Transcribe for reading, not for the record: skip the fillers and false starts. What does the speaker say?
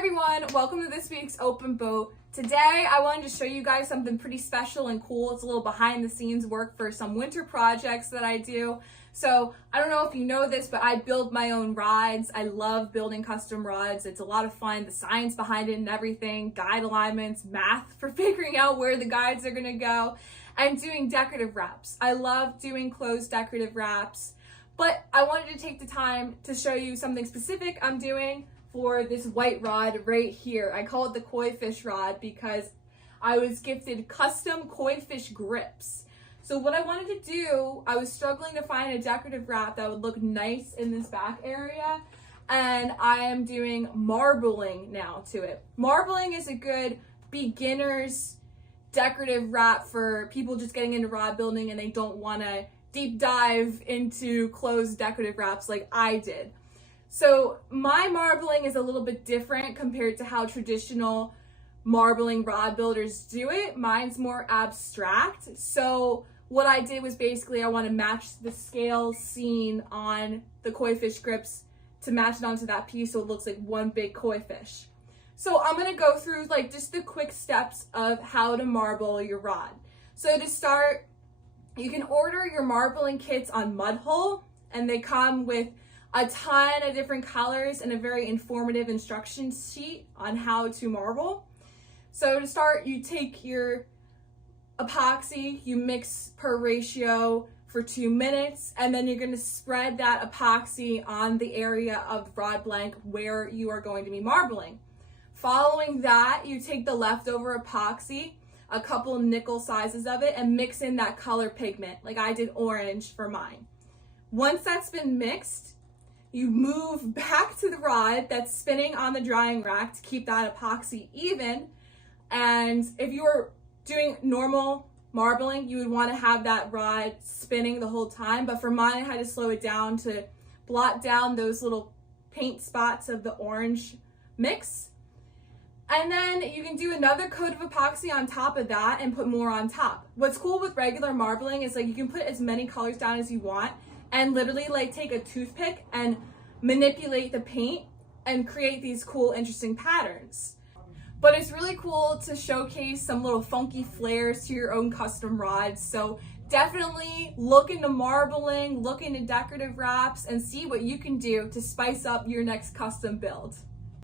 everyone, welcome to this week's Open Boat. Today I wanted to show you guys something pretty special and cool. It's a little behind the scenes work for some winter projects that I do. So I don't know if you know this, but I build my own rods. I love building custom rods. It's a lot of fun, the science behind it and everything, guide alignments, math for figuring out where the guides are gonna go, and doing decorative wraps. I love doing closed decorative wraps, but I wanted to take the time to show you something specific I'm doing for this white rod right here. I call it the koi fish rod because I was gifted custom koi fish grips. So what I wanted to do, I was struggling to find a decorative wrap that would look nice in this back area, and I am doing marbling now to it. Marbling is a good beginner's decorative wrap for people just getting into rod building and they don't want to deep dive into closed decorative wraps like I did. So my marbling is a little bit different compared to how traditional marbling rod builders do it. Mine's more abstract. So what I did was basically I want to match the scale seen on the koi fish grips to match it onto that piece so it looks like one big koi fish. So I'm going to go through like just the quick steps of how to marble your rod. So to start, you can order your marbling kits on Mudhole, and they come with a ton of different colors and a very informative instruction sheet on how to marble. So to start, you take your epoxy, you mix per ratio for 2 minutes, and then you're going to spread that epoxy on the area of the rod blank where you are going to be marbling. Following that, you take the leftover epoxy, a couple nickel sizes of it, and mix in that color pigment, like I did orange for mine. Once that's been mixed, you move back to the rod that's spinning on the drying rack to keep that epoxy even. And if you were doing normal marbling, you would want to have that rod spinning the whole time. But for mine, I had to slow it down to blot down those little paint spots of the orange mix. And then you can do another coat of epoxy on top of that and put more on top. What's cool with regular marbling is like you can put as many colors down as you want and literally like take a toothpick and manipulate the paint and create these cool, interesting patterns. But it's really cool to showcase some little funky flares to your own custom rods. So definitely look into marbling, look into decorative wraps, and see what you can do to spice up your next custom build.